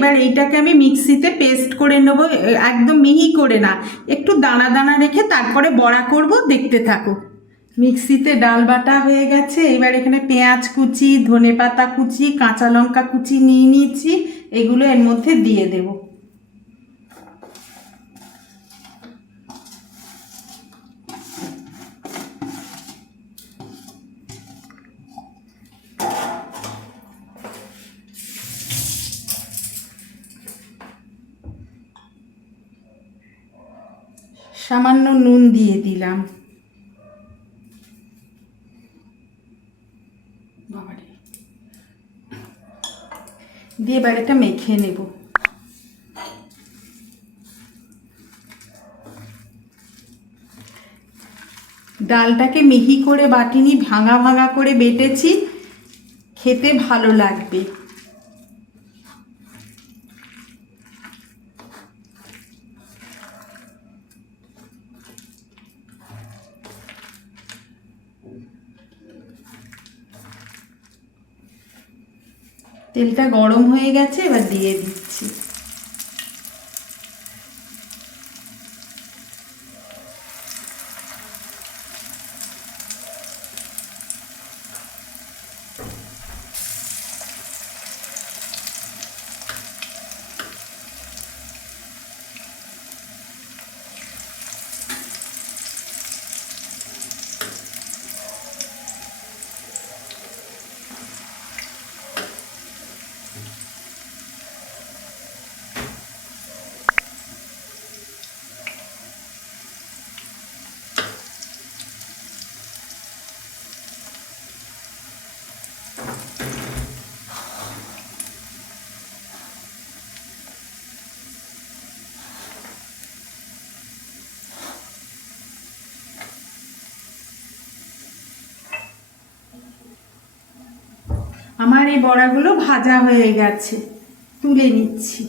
এবার এইটাকে আমি মিক্সিতে পেস্ট করে নেবো, একদম মিহি করে না, একটু দানা দানা রেখে তারপরে বড়া করব, দেখতে থাকো। মিক্সিতে ডাল বাটা হয়ে গেছে। এবার এখানে পেঁয়াজ কুচি, ধনেপাতা কুচি, কাঁচা লঙ্কা কুচি নিয়ে নিয়েছি, এগুলো এর মধ্যে দিয়ে দেব। সামান্য নুন দিয়ে দিলাম। দিয়ে এবার এটা মেখে নেব। ডালটাকে মিহি করে বাটিনি, ভাঙা ভাঙা করে বেটেছি, খেতে ভালো লাগবে। তেলটা গরম হয়ে গেছে, এবার দিয়ে দিচ্ছি। আমার এই বড়াগুলো ভাজা হয়ে গেছে, তুলে নিচ্ছি।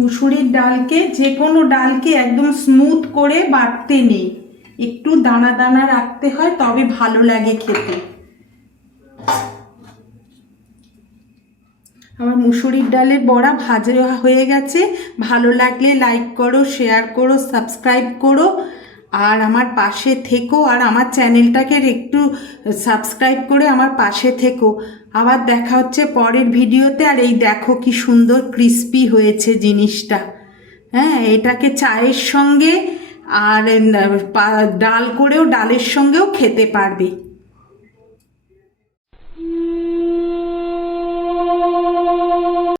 মুসুরির ডালকে, যে কোনো ডালকে একদম স্মুথ করে বাটতে নেই, একটু দানা দানা রাখতে হয়, তবে ভালো লাগে খেতে। আমার মুসুরির ডালের বড়া ভাজা হয়ে গেছে। ভালো লাগলে লাইক করো, শেয়ার করো, সাবস্ক্রাইব করো, আর আমার পাশে থেকো, আর আমার চ্যানেলটাকে একটু সাবস্ক্রাইব করে আমার পাশে থেকো। আবার দেখা হচ্ছে পরের ভিডিওতে। আর এই দেখো কি সুন্দর ক্রিস্পি হয়েছে জিনিসটা। হ্যাঁ, এটাকে চায়ের সঙ্গে আর ডাল করেও, ডালের সঙ্গেও খেতে পারবে।